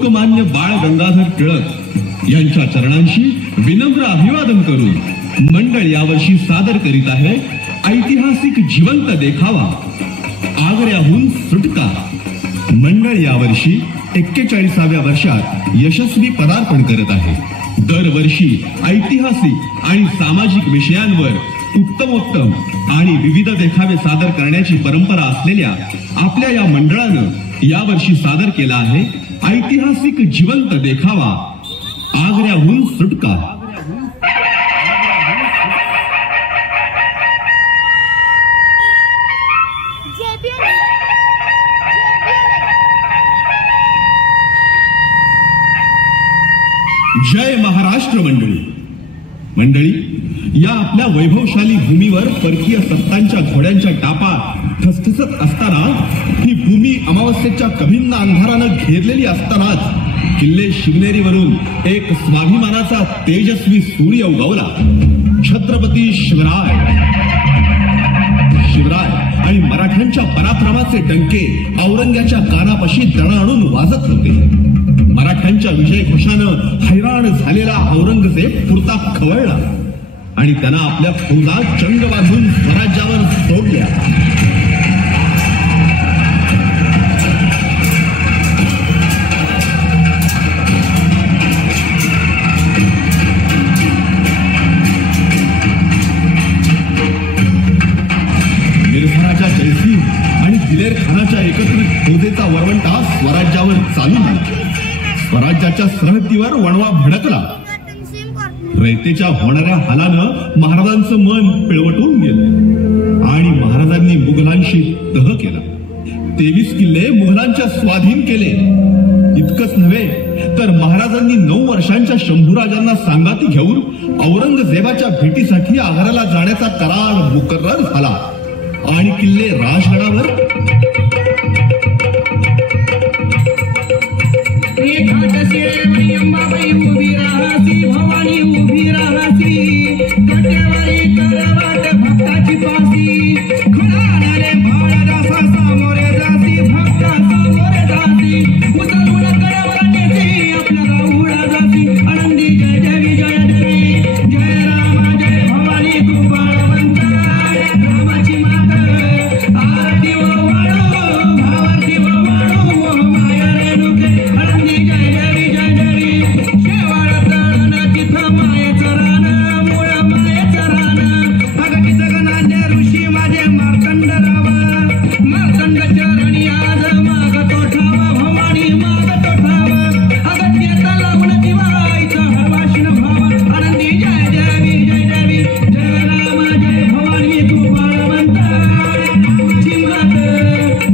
लोकमान्य बाळ गंगाधर टिळक यांच्या चरणांशी विनम्र अभिवादन करून मंडळ यावर्षी सादर करीत आहे ऐतिहासिक जिवंत देखावा आग्र्याहून सुटका. मंडळ यावर्षी 41व्या वर्षात यशस्वी पदार्पण करत आहे. दरवर्षी ऐतिहासिक आणि सामाजिक विषयांवर उत्तमोत्तम आणि विविध देखावे सादर करण्याची परंपरा असलेल्या आपल्या या मंडळानं यावर्षी सादर केला आहे ऐतिहासिक जिवंत देखावा आग्र्याहून सुटका. जय महाराष्ट्र मंडळी, या आपल्या वैभवशाली भूमीवर परकीय सत्तांच्या घोड्यांच्या टापा ठसठसत असताना, ही भूमी अमावस्येच्या कभिन्न अंधारानं घेरलेली असतानाच किल्ले शिवनेरीवरून एक स्वाभिमानाचा तेजस्वी सूर्य उगवला. छत्रपती शिवराय आणि मराठ्यांच्या पराक्रमाचे डंके औरंग्याच्या कानापाशी दणाणून वाजत होते. मराठ्यांच्या विजय घोषानं हैराण झालेला औरंगजेब पुरता खवळला आणि त्यांना आपल्या फौजा चंग बांधून स्वराज्यावर सोडल्या. मिर्झाच्या जयसिंग आणि दिलेर खानाच्या एकत्रित फौजेचा वरवंटा स्वराज्यावर चालू झाला. स्वराज्याच्या सरहद्दीवर वणवा भडकला. रयतेच्या होणाऱ्या हालानं महाराजांचं मन पिळवटून गेलं आणि महाराजांनी मुघलांशी तह केला. 23 किल्ले मुघलांच्या स्वाधीन केले. इतकंच नव्हे तर महाराजांनी 9 वर्षांच्या शंभूराजांना सांगाती घेऊन औरंगजेबाच्या भेटीसाठी आग्र्याला जाण्याचा करार मुकर्रर झाला आणि किल्ले राजगडावर अंबाबाई उभी राहासी, भवानी उभी राहासी, कट्यावरी करवाट भक्ताची पासी, खणारे महाराजा सामोरे जासी, भक्ता सामोरे जासी, उतरून करावर नेसी आपल्याला उडा जासी. आनंदी जय देवी जय देवी, जय रामा जय भवानी तू बाळवंत रामाची मात, आरती व वाळू भावारती व वाळू माया रेणुके. आनंदी जय देवी जय देवी, शेवाळ तळण तिथं मायेचं रान, मूळ मायेचं रान, अगती जगनान्य ऋषी माझे मार्तंड रावा, मार्तंड चरणी आज मागतो ठावा, भवानी मागतो ठावा, अगत्यता लावून दिवायचा हरवाशीन भावा. आनंदी जय देवी जय देवी, जय राम जय भवानी तू बाळवंत रामाची मात,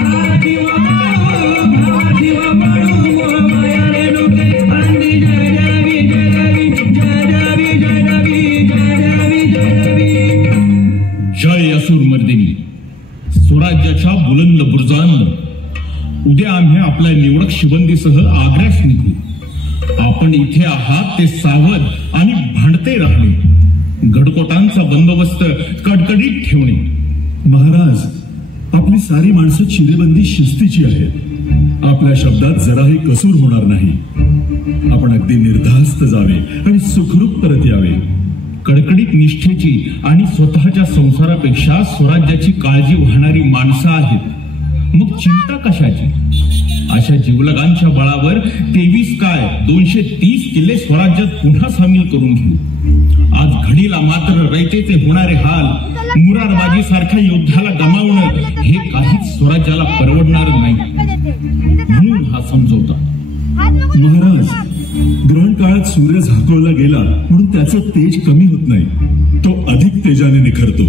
आरती व वाळू भावारती व वाळू मोह माया रेणुके. आनंदी जय देवी जय देवी, जय देवी जय देवी, जय देवी जय देवी. जय असुर मर्दिनी, स्वराज्याच्या बुलंद बुरुजांना उद्या आम्ही आपल्या निवडक शिबंदीसह आग्र्यास निघू. आपण इथे आहात ते सावध आणि भांडते राहणे, गडकोटांचा बंदोबस्त कडकडीत ठेवणे. महाराज, आपली सारी माणसं चिरेबंदी शिस्तीची आहेत. आपल्या शब्दात जराही कसूर होणार नाही. आपण अगदी निर्धास्त जावे आणि सुखरूप परत यावे. कडकडीत निष्ठेची आणि स्वतःच्या संसारापेक्षा स्वराज्याची काळजी वाहणारी माणसं आहेत. मग चिंता कशाची? अशा जीवलगांच्या बळावर 23 काय 230 किल्ले स्वराज्यात पुन्हा सामील करून घेऊ. आज घडीला मात्र रयतेचे होणारे हाल, मुरारबाजी सारख्या योद्ध्याला गमावणं हे काहीच स्वराज्याला परवडणार नाही. म्हणून हा समजवता. महाराज, ग्रहण काळात सूर्य झाकवला गेला म्हणून त्याचं तेज कमी होत नाही, तो अधिक तेजाने निखरतो.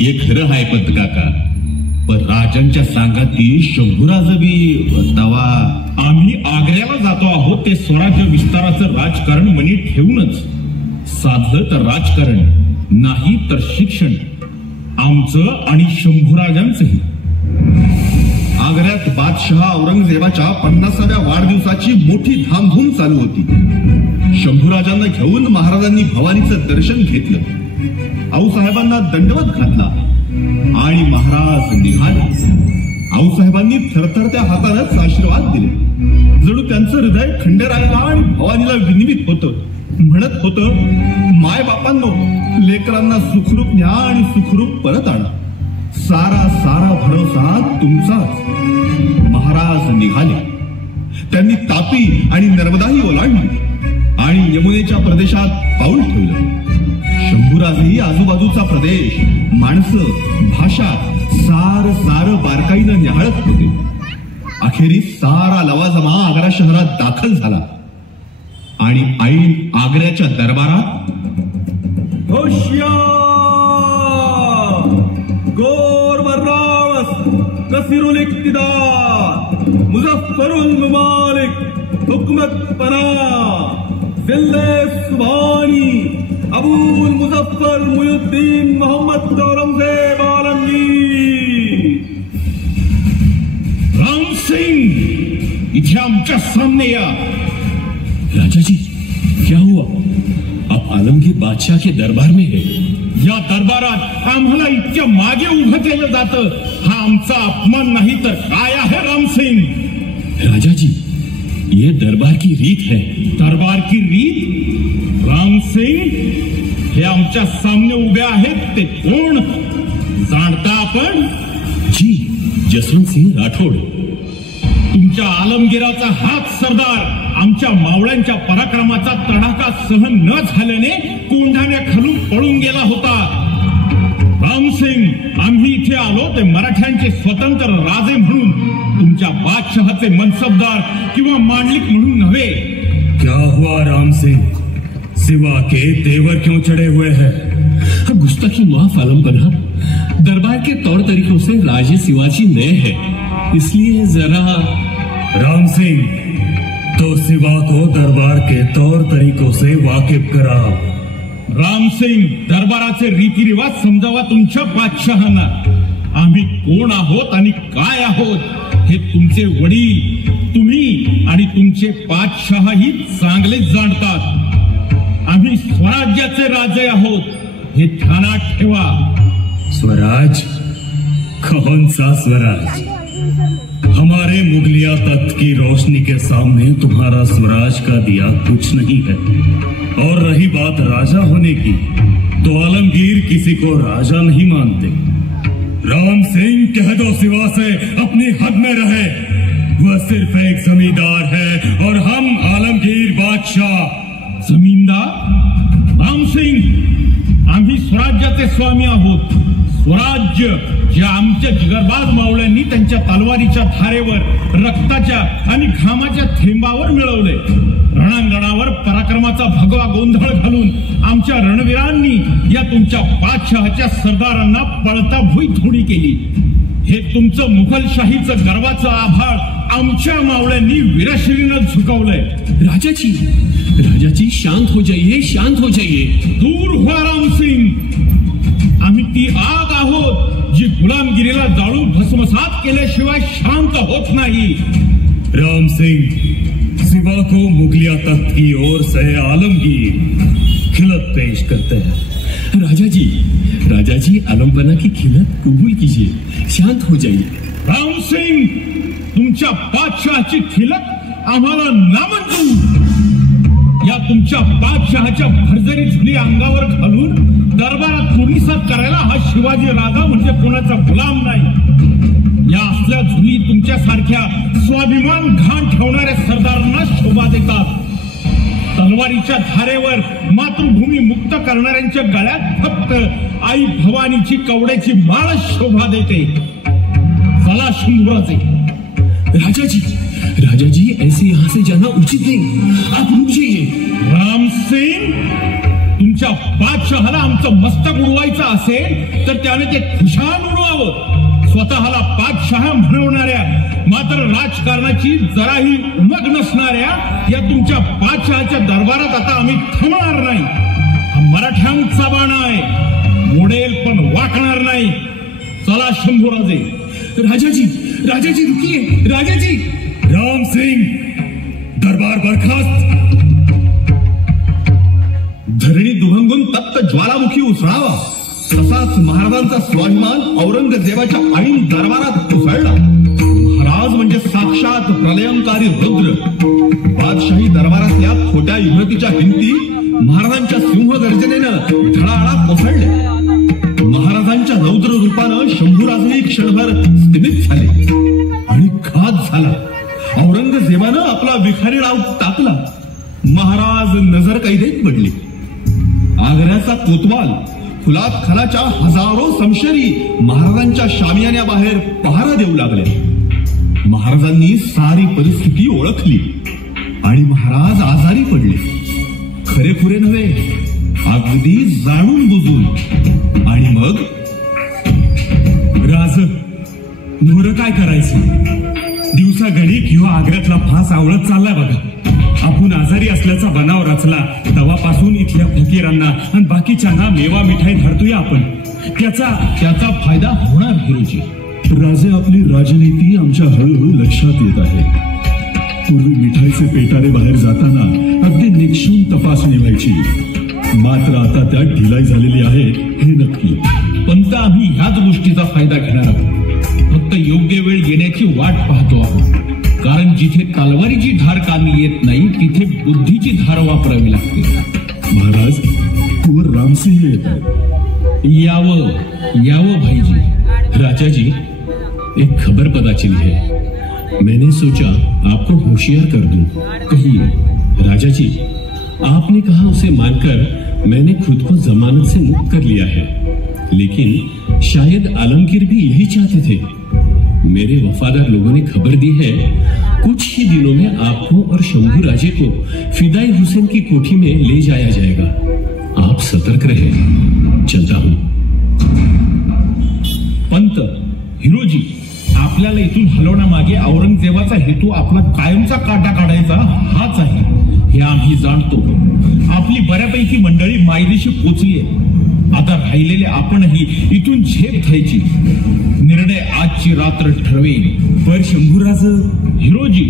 हे खरं आहे पंत काका, पण राजांच्या सांगाती शंभूराजबी तवा आम्ही आग्र्याला जातो आहोत ते स्वराज्य विस्ताराचं राजकारण मनी ठेवूनच. साधलं तर राजकारण, नाही तर शिक्षण, आमचं आणि शंभूराजांचंही. आग्र्यात बादशहा औरंगजेबाच्या 50व्या वाढदिवसाची मोठी धामधूम चालू होती. शंभूराजांना घेऊन महाराजांनी भवानीचं दर्शन घेतलं, आऊसाहेबांना दंडवत घातला आणि महाराज निघाले. आऊसाहेबांनी थरथरत्या हातानंच आशीर्वाद दिले. जणू त्यांचं हृदय खंडेरायाला आणि भवानीला विनिमित होतं. म्हणत होतं, माय बापांनो, लेकरांना सुखरूप न्या आणि सुखरूप परत आणा. सारा सारा भरोसा तुमचाच. महाराज निघाले. त्यांनी तापी आणि नर्मदाही ओलांडली आणि यमुनेच्या प्रदेशात पाऊल ठेवलं. शंभूराजही आजूबाजूचा प्रदेश, माणसं, भाषा सार सार बारकाईनं न्याहाळत होते. अखेरीस सारा लवाजमा आग्रा शहरात दाखल झाला आणि ऐन आग्र्याच्या दरबारात गोर वर्रावस कसीरुल इक्तिदार मुजफ्फरुल मुमालिक हुकमत पना जिल्ले सुभानी अबूल मुजफ्फर मुयुद्दीन मोहम्मद औरंगजेब आलमगीर. राम सिंह, इथे आमच्या सामने या. राजा जी, क्या हुआ? आप आलमगीर बादशाह के दरबार में है. या दरबारात आम्हाला इतक्या मागे उभं केलं जातं, हा आमचा अपमान नाही तर काय आहे राम सिंग? राजा जी, ये दरबार की रीत है. दरबार की रीत? राम सिंग, हे आमच्या सामने उभे आहेत ते कोण जाणता आपण? जी, जसवंत सिंह राठौड़. तुमच्या आलमगीराचा हात सरदार आमच्या मावळ्यांच्या पराक्रमाचा तडाखा सहन न झाल्याने कोंढाण्या खालून पळून गेला होता. रामसिंग, आम्ही इथे आलो ते मराठ्यांचे स्वतंत्र राजे म्हणून, तुमच्या बादशहाचे मनसबदार किंवा मांडलिक म्हणून नव्हे. क्या हुआ राम सिंह? सिवा के तेवर क्यों चढ़े हुए हैं? गुस्ताखी माफ आलम पन्हा, दरबार के तौर तरीकों से राजे शिवाजी नए हैं, इसलिए जरा. राम सिंह, तो सिवा को दरबार के तौर तरीकों से वाकिफ करा. राम सिंग, दरबाराचे रीतिरिवाज समजावा तुमच्या बादशहांना. आम्ही कोण आहोत आणि काय आहोत हे तुमचे वडील, तुम्ही आणि तुमचे बादशहाही चांगलेच जाणतात. आम्ही स्वराज्याचे राजे आहोत हे ध्यानात ठेवा. स्वराज? कौन सा स्वराज? हमारे मुगलिया तख्त की रोशनी के सामने तुम्हारा स्वराज का दिया कुछ नहीं है. और रही बात राजा होने की, तो आलमगीर किसी को राजा नहीं मानते. राम सिंह, कह दो सिवा से अपनी हद में रहे. वह सिर्फ एक जमींदार है और हम आलमगीर बादशाह. जमीनदार? राम सिंग, आम्ही स्वराज्याचे स्वामी आहोत. स्वराज्य जे आमच्या जिगरबाज मावळ्यांनी त्यांच्या तलवारीच्या धारेवर, रक्ताच्या आणि घामाच्या थेंबावर मिळवले. रणांगणावर पराक्रमाचा भगवा गोंधळ घालून आमच्या रणवीरांनी या तुमच्या बादशहाच्या सरदारांना पळता भुई थोडी केली. हे तुमचं मुघलशाहीचं गर्वाचं आभाळ आमच्या मावळ्यांनी वीरश्रीनं झुकवलंय. राजाजी, राजाजी, शांत हो जाइए, शांत हो जाइए. दूर व्हा राम सिंग. आम्ही ती आग आहोत जी गुलामगिरीला जाळून भस्मसात केल्याशिवाय शांत होत नाही. राम सिंह, सिवा को मुगलिया तख्त की ओर से आलमगीर खिलत पेश करते हैं. राजाजी, राजाजी, आलमपना की खिलत कबूल कीजिए, शांत हो जाइए. राम सिंग, तुमच्या बादशहाची खिलत आम्हाला नामंजूर. या तुमच्या बादशहाच्या भरजरी झुली अंगावर घालून दरबारात पुर्णिसात करायला हा शिवाजी राजा म्हणजे कोणाचा गुलाम नाही. या असल्या झुली तुमच्यासारख्या स्वाभिमान घाण ठेवणाऱ्या सरदारांना शोभा देतात. तलवारीच्या धारेवर मातृभूमी मुक्त करणाऱ्यांच्या गळ्यात फक्त आई भवानीची कवड्याची माळ शोभा देते. चला शंभूराजे. राजाजी, राजाजी, ऐसे यहाँ से जाना उचित नहीं. आप रुक जाइए. राम सिंग, तुमच्या बादशहाला आमचं मस्तक उडवायचं असेल तर त्याने ते खुशाल उडवावं. स्वतःला बादशहा म्हणवणाऱ्या मात्र राजकारणाची जराही उमग नसणाऱ्या या तुमच्या बादशहाच्या दरबारात आता आम्ही थांबणार नाही. हा मराठ्यांचा बाणा आहे, मोडेल पण वाकणार नाही. चला शंभूराजे. राजाजी, राजाजी, रुकिए. राजाजी. राम सिंह, दरबार बरखास्त. धरणी दुभंगून तप्त ज्वालामुखी उसळावा, तसाच महाराजांचा स्वाभिमान औरंगजेबाच्या ऐन दरबारात उसळला. महाराज शहबाज म्हणजे साक्षात प्रलयंकारी रुद्र. बादशाही दरबारातल्या खोट्या इमरतीच्या भिंती महाराजांच्या सिंह गर्जनेनं धडाधडा कोसळल्या. महाराजांच्या रौद्र रूपानं शंभूराजही क्षणभर स्तिमित झाले आणि घात झाला. औरंगजेबानं आपला विखारी डाव टाकला. महाराज नजर कैदेत पडले. आग्र्याचा कोतवाल फुलात खानाच्या हजारो समशेरी महाराजांच्या शामियान्याबाहेर पहारा देऊ लागले. महाराजांनी सारी परिस्थिती ओळखली आणि महाराज आजारी पडले. खरेखुरे नव्हे, अगदी जाणून बुजून. आणि मग राज, मोर काय करायचं? दिवसा गणिक ह्यो आग्र्यातला फास आवळत चाललाय बघा. आपण आजारी असल्याचा बनाव रचला तेव्हापासून इथल्या फकीरांना आणि बाकीच्यांना मेवा मिठाई धरतोय आपण. त्याचा फायदा होणार गुरुजी. राजे, आपली राजनीती आमच्या हळूहळू लक्षात येत आहे. पूर्वी मिठाईचे पेटारे बाहेर जाताना अगदी निक्षून तपासणी व्हायची, मात्र आता त्यात ढिलाई झालेली आहे हे नक्की. पंत, आम्ही ह्याच गोष्टीचा फायदा घेणार आहोत. फक्त योग्य वेळ येण्याची वाट पाहतो आहोत. कारण जिथे तलवारीची धार कामी येत नाही तिथे बुद्धीची धार वापरावी लागते. महाराज, तुवर रामसिंह येत आहेत. यावं भाईजी. राजा जी, एक खबर पता चली है. मैंने सोचा आपको होशियार कर दूं. कहिए. राजा जी, आपने कहा उसे मानकर मैंने खुद को जमानत से मुक्त कर लिया है, लेकिन शायद आलमगीर भी यही चाहते थे. मेरे वफादार लोगों ने खबर दी है कुछ ही दिनों में आपको और शंभू राजे को फिदाई हुसैन की कोठी में ले जाया जाएगा. आप सतर्क रहे. चलता हूं. पंत, हिरोजी, आपल्याला इथून हलवण्यामागे औरंगजेबाचा हेतू आपला कायमचा काटा काढायचा हाच आहे हे आम्ही जाणतो. आपली बऱ्यापैकी मंडळी मायदेशी पोचली आहे. आता राहिलेले आपणही इथून झेप घ्यायची. निर्णय आजची रात्र ठरवेल. पर शंभूराज. हिरोजी,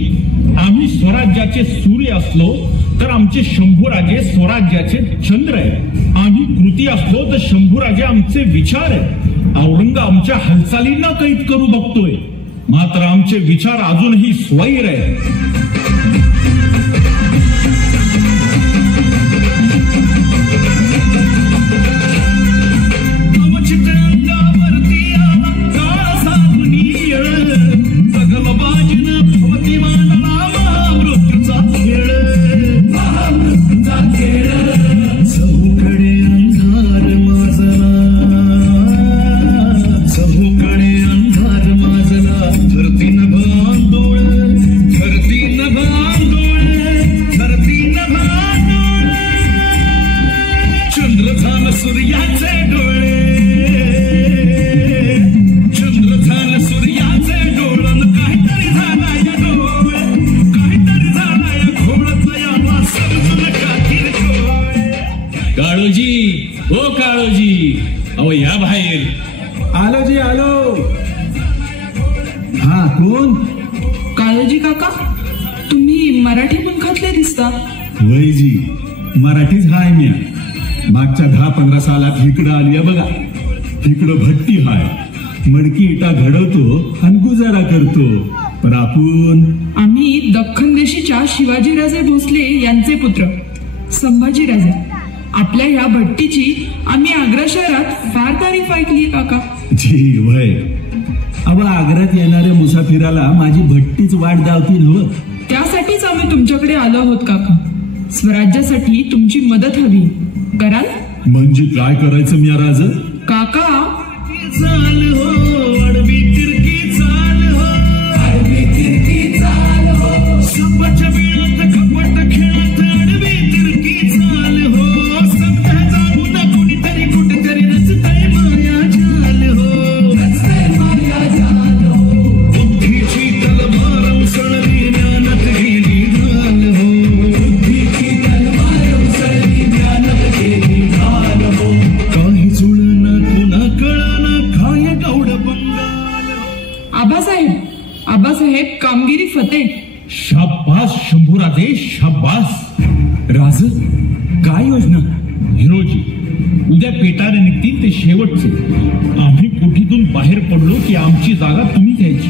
आम्ही स्वराज्याचे सूर्य असलो तर आमचे शंभूराजे स्वराज्याचे चंद्र आहे. आम्ही कृती असलो तर शंभूराजे आमचे विचार आहे. औरंग आमच्या हालचालींना कैद करू बघतोय, मात्र आमचे विचार अजूनही स्वैर आहे. मराठीच हाय म्या. मागच्या 10-15 सालात इकडं आली बघा. इकडं भट्टी हाय, मडकी इटा घडवतो आणि गुजारा करतो. पण आम्ही दख्खन देशीच्या शिवाजीराजे भोसले यांचे पुत्र संभाजीराजे. आपल्या ह्या भट्टीची आम्ही आग्रा शहरात फार तारीफ ऐकली काका. जी वय. अब आग्र्यात येणाऱ्या मुसाफिराला माझी भट्टीच वाट दावतील हो. त्यासाठीच आम्ही तुमच्याकडे आलो आहोत काका. स्वराज्यासाठी तुमची मदत हवी, कराल? म्हणजे काय करायचं म्या राज? काका, चाल हो अडवी तिरकी चाल हो, अडवी तिरकी चाल हो, सपाच्या बिळात कपट खेळात अडवी तिरकी चाल हो, सत्ता जाऊन कुणीतरी कुठेतरी रचतय माया जाल हो, रचतय माया जाल हो, बुद्धीची तलवार उसळली ज्ञानात गेली ढाल हो, बुद्धीची तलवार उसळली ज्ञानात गेली ढाल हो, काही जुळना कुणा कळना काय गौड बंगाल हो. आबासाहेब कामगिरी फते. शाबास शंभूराजे, शाबास. राज, काय योजना? हिरोजी, उद्या पेटारे निघतील ते शेवटचे. आम्ही कोठीतून बाहेर पडलो की आमची जागा तुम्ही घ्यायची.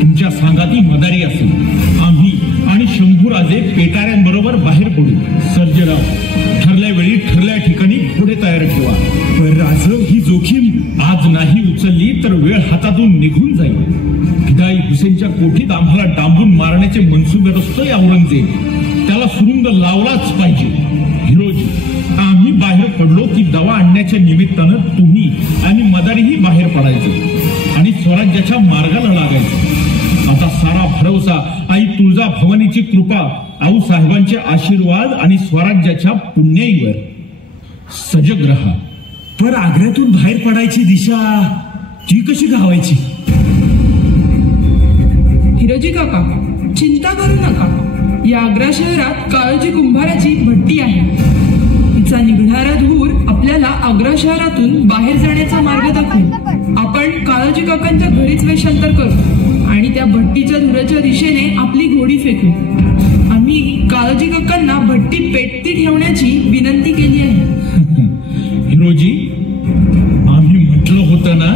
तुमच्या सांगाती मदारी असेल. आम्ही आणि शंभूराजे पेटाऱ्यांबरोबर बाहेर पडू. सर्जेराव, ठरल्या वेळी ठरल्या ठिकाणी घोडे तयार ठेवा. राज, ही जोखीम आज नाही उचलली तर वेळ हातातून निघून जाईल. फिदाई हुसेनच्या कोठीत आम्हाला डांबून मारण्याचे मनसुबे रचतोय औरंगजेब. त्याला सुरुंग लावलाच पाहिजे. हिरोजी, आम्ही बाहेर पडलो की दवा आणण्याच्या निमित्तानं तुम्ही आणि मदारीही बाहेर पडायचं आणि स्वराज्याच्या मार्गाला लागायचं. आता सारा भरवसा आई तुळजा भवानीची कृपा, आऊसाहेबांचे आशीर्वाद आणि स्वराज्याच्या पुण्याईवर. सजग रहा. पर आग्र्यातून बाहेर पडायची दिशा ती कशी गावायची? हिरोजी काका, चिंता करू नका. या आग्रा शहरात काळोजी कुंभाराची भट्टी आहे. तिचा निघणारा धूर आपल्याला आग्रा शहरातून बाहेर जाण्याचा मार्ग दाखवेल. आपण काळोजी काकांच्या घरीच वेषांतर करू आणि त्या भट्टीच्या धुराच्या दिशेने आपली घोडी फेकू. आम्ही काळोजी काकांना भट्टी पेटती ठेवण्याची विनंती केली आहे. हिरोजी, आम्ही म्हटलं होतं ना,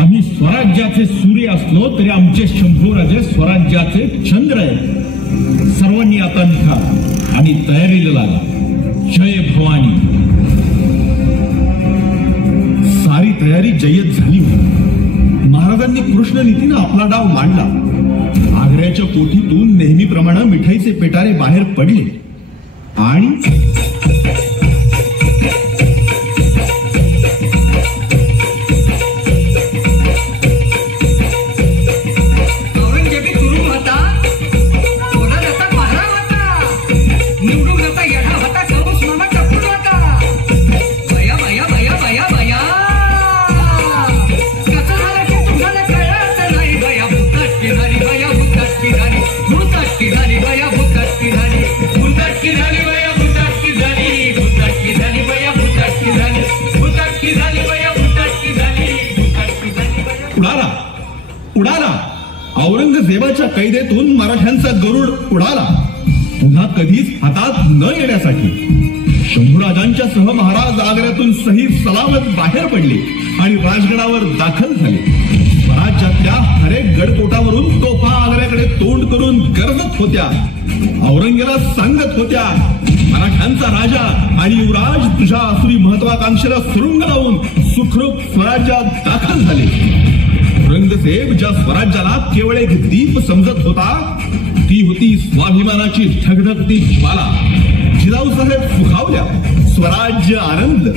आम्ही स्वराज्याचे सूर्य असलो तरी आमचे शंभूराजे स्वराज्याचे चंद्र आहे. सर्वांनी आता निघा आणि तयारीला लागा. जय भवानी. सारी तयारी जय्यत झाली होती. महाराजांनी कृष्ण नीतीनं आपला डाव मांडला. आग्र्याच्या कोठीतून नेहमीप्रमाणे मिठाईचे पेटारे बाहेर पडले आणि उडाला. औरंगजेबाच्या कैदेतून मराठ्यांचा गरुड उडाला. पुन्हा कधीच हातात न येण्यासाठी शंभूराजांच्या सह महाराज आग्र्यातून सही सलामत बाहेर पडले आणि राजगडावर दाखल झाले. स्वराज्यातल्या हरेक गडकोटावरून तोफा आग्र्याकडे तोंड करून गरजत होत्या. औरंगजेबाला सांगत होत्या, मराठ्यांचा राजा आणि युवराज तुझ्या आसुरी महत्वाकांक्षेला सुरुंग लावून सुखरूप स्वराज्यात दाखल झाले. औरंगजेब ज्या स्वराज्याला केवळ एक दीप समजत होता, ती होती स्वाभिमानाची धगधगती ज्वाला. जिजाऊसाहेब सुखावल्या. स्वराज्य आनंद.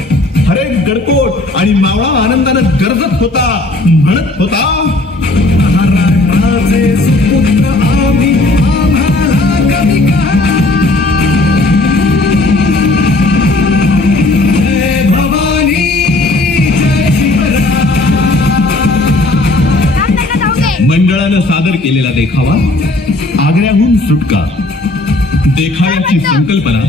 हरेक गडकोट आणि मावळा आनंदानं गरजत होता, म्हणत होता, महाराष्ट्राचे सुपुत्र आम्ही, आम्हाला कधी जय भवानी, जय शिवराय. मंडळानं सादर केलेला देखावा आग्र्याहून सुटका. देखाव्याची संकल्पना